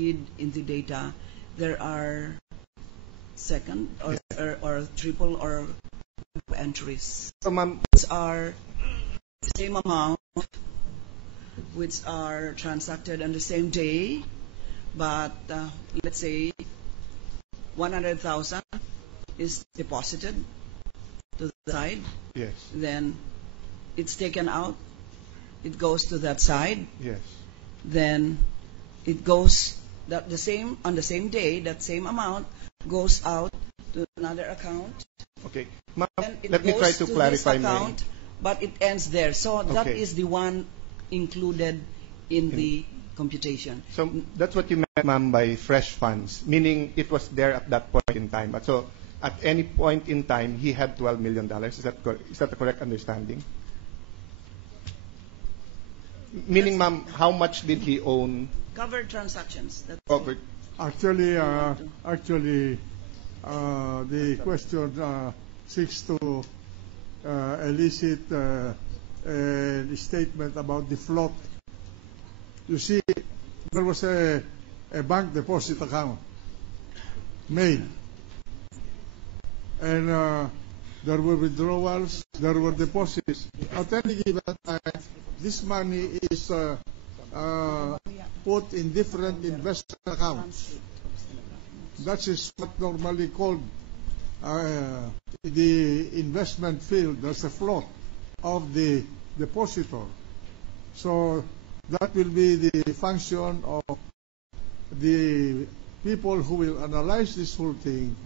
did in the data, there are second or triple or entries. So, ma'am, Which are the same amount, which are transacted on the same day, but let's say 100,000 is deposited to the side. yes, Then it's taken out. It goes to that side. yes. Then it goes the same on the same day. That same amount goes out to another account. Okay, ma'am, Then it let me goes try to clarify this account, but it ends there. So that Okay. is the one included in the computation. So that's what you meant, ma'am, by fresh funds, meaning it was there at that point in time. But so at any point in time, he had $12 million. Is that the correct understanding? Meaning, ma'am, how much did he own? Covered transactions. That's Covered. Actually, the question seeks to elicit a statement about the float. You see, there was a bank deposit account made, and there were withdrawals, there were deposits. At any given time, this money is put in different investment accounts. That is what normally called the investment field. There's a float of the depositor. So that will be the function of the people who will analyze this whole thing.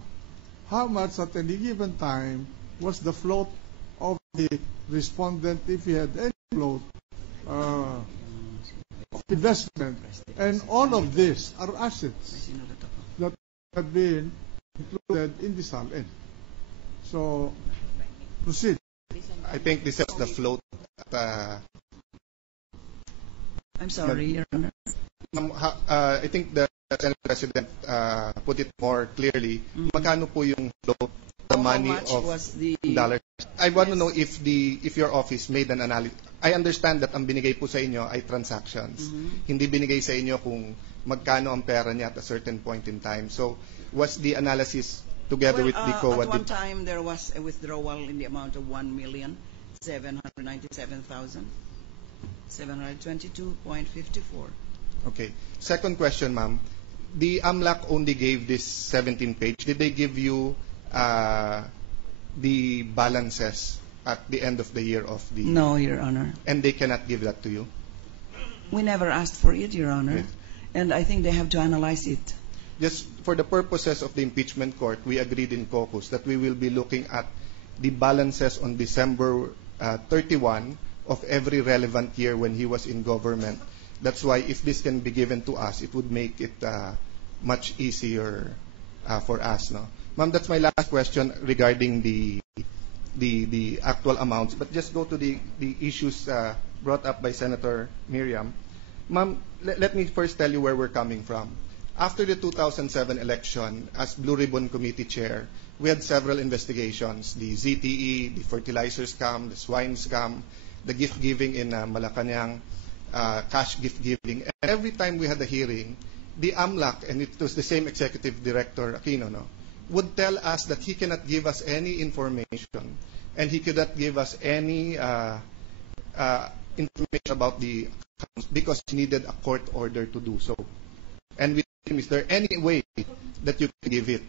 How much at any given time was the float of the respondent, if he had any float of investment? And all of these are assets that have been included in the SALN. So, proceed. I think this is the float. I'm sorry, Your Honor. I think the Senate President put it more clearly. Magkano po yung float, the money How much of was the dollars? I want to know if your office made an analysis. I understand that ang binigay po sa inyo ay transactions. Hindi binigay sa inyo kung magkano ang pera niya at a certain point in time. So, was the analysis together with the COA? At one time, there was a withdrawal in the amount of 1,797,722.54. Okay. Second question, ma'am. The AMLAC only gave this 17-page. Did they give you the balances at the end of the year of the... No, Your Honor. And they cannot give that to you? We never asked for it, Your Honor. Yes. And I think they have to analyze it. Just for the purposes of the impeachment court, we agreed in caucus that we will be looking at the balances on December 31 of every relevant year when he was in government. That's why if this can be given to us, it would make it much easier for us. No? Ma'am, that's my last question regarding the actual amounts. But just go to the issues brought up by Senator Miriam. Ma'am, let me first tell you where we're coming from. After the 2007 election, as Blue Ribbon Committee Chair, we had several investigations. The ZTE, the fertilizer scam, the swine scam, the gift giving in Malacanang, cash gift giving. And every time we had a hearing, the AMLAC, and it was the same Executive Director, Aquino, no, would tell us that he cannot give us any information and he cannot give us any information about the accounts because he needed a court order to do so. And we asked him, is there any way that you can give it?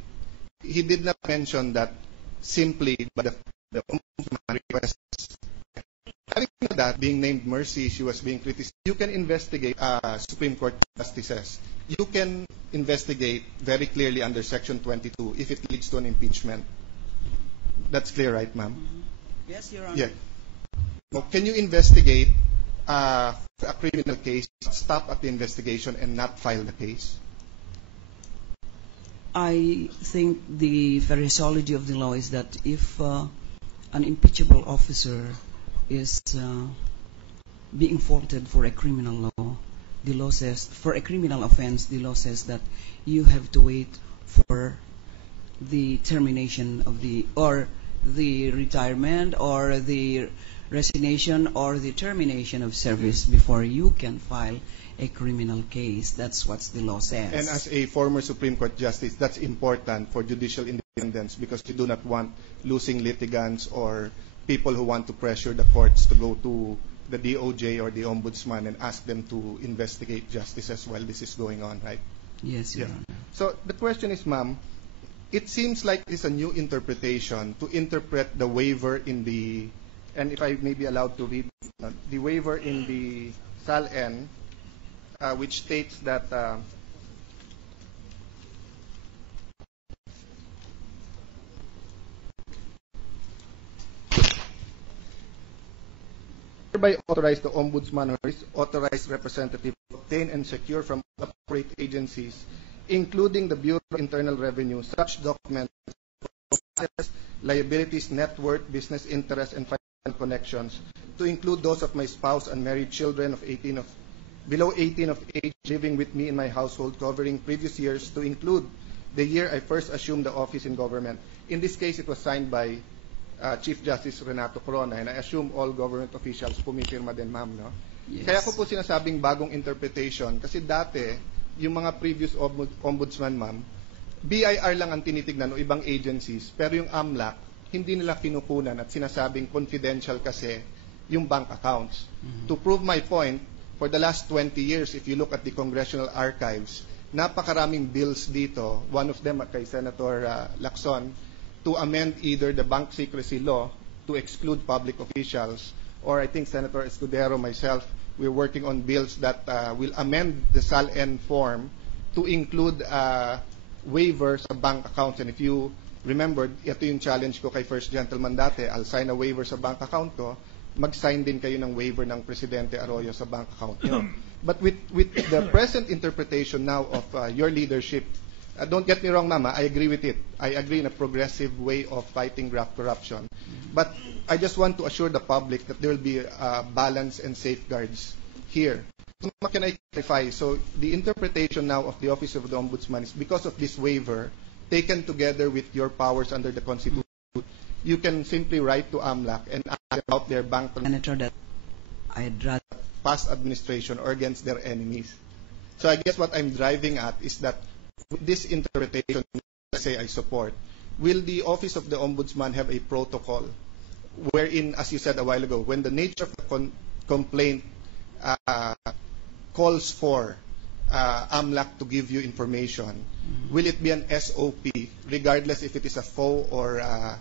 He did not mention that simply by the ombudsman requests. Having said that, being named Mercy, she was being criticized. You can investigate Supreme Court justices. You can investigate very clearly under Section 22 if it leads to an impeachment. That's clear, right, ma'am? Yes, Your Honor. Yeah. So can you investigate a criminal case, stop at the investigation, and not file the case? I think the phraseology of the law is that if an impeachable officer is being faulted for a criminal law, the law says, for a criminal offense, the law says that you have to wait for the termination of or the retirement or the resignation or the termination of service before you can file a criminal case. That's what the law says. And as a former Supreme Court Justice, that's important for judicial independence because you do not want losing litigants or people who want to pressure the courts to go to the DOJ or the Ombudsman and ask them to investigate justices while this is going on, right? Yes, Your Honor. So the question is, ma'am, it seems like it's a new interpretation to interpret the waiver in the, and if I may be allowed to read, the waiver in the SAL-N, which states that hereby authorize the Ombudsman or his authorized representative to obtain and secure from appropriate agencies, including the Bureau of Internal Revenue, such documents, liabilities, net worth, business interests, and financial connections, to include those of my spouse and married children of below 18 of age living with me in my household, covering previous years, to include the year I first assumed the office in government. In this case, it was signed by Chief Justice Renato Corona, and I assume all government officials pumipirma din, ma'am, no? Yes. Kaya ko po sinasabing bagong interpretation, kasi dati, yung mga previous ombudsman, ma'am, BIR lang ang tinitignan o ibang agencies, pero yung AMLAC, hindi nila kinukunan at sinasabing confidential kasi yung bank accounts. To prove my point, for the last 20 years, if you look at the congressional archives, napakaraming bills dito, one of them kay Senator Lacson, to amend either the bank secrecy law to exclude public officials, or I think Senator Escudero, myself, we're working on bills that will amend the SAL-N form to include waivers of bank accounts. And if you remember, ito yung challenge ko kay First Gentleman dati, I'll sign a waiver sa bank account ko, mag-sign din kayo ng waiver ng Presidente Arroyo sa bank account nyo. But with the present interpretation now of your leadership, don't get me wrong, Mama, I agree with it. I agree in a progressive way of fighting graft corruption. But I just want to assure the public that there will be balance and safeguards here. So, can I clarify? So the interpretation now of the Office of the Ombudsman is because of this waiver, taken together with your powers under the Constitution, you can simply write to AMLAC and ask about their bank Senator, that I'd rather past administration or against their enemies. So I guess what I'm driving at is that with this interpretation, say I support, will the Office of the Ombudsman have a protocol wherein, as you said a while ago, when the nature of the complaint calls for AMLAC to give you information, will it be an SOP, regardless if it is a foe or a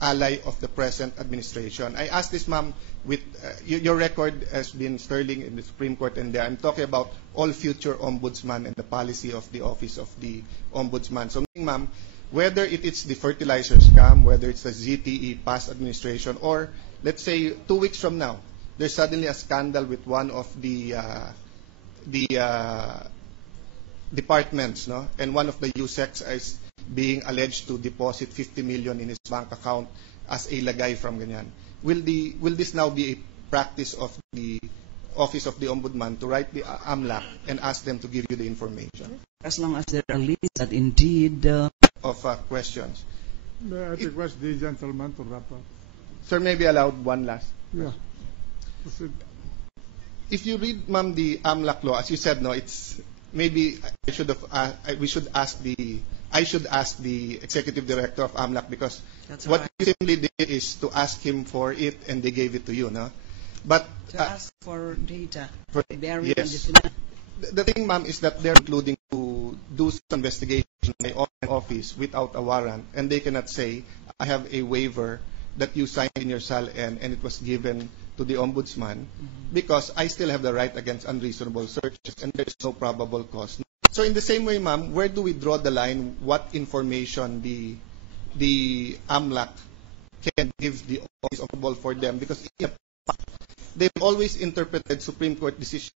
ally of the present administration? I ask this, ma'am, with your record has been sterling in the Supreme Court, and I'm talking about all future ombudsman and the policy of the Office of the Ombudsman. So, ma'am, whether it is the fertilizer scam, whether it's the ZTE past administration, or let's say 2 weeks from now, there's suddenly a scandal with one of the departments, no? And one of the USECs is being alleged to deposit 50 million in his bank account as a lagay from ganyan. Will this now be a practice of the Office of the Ombudsman to write the AMLAC and ask them to give you the information? as long as there are lists that indeed Of questions. May I request the gentleman to wrap up? Sir, may be allowed one last. Yeah. Proceed. If you read, ma'am, the AMLAC law, as you said, no, it's maybe I should have I should ask the executive director of AMLAC, because That's what right. you simply did is to ask him for it and they gave it to you, no? But to ask for data for- buried yes. in the finance. the thing, ma'am, is that they're including to do some investigation in my own office without a warrant, and they cannot say, I have a waiver that you signed in your SAL-N and it was given to the Ombudsman, because I still have the right against unreasonable searches and there's no probable cause. So in the same way, ma'am, where do we draw the line, what information the AMLAC can give the office of for them? Because they've always interpreted Supreme Court decisions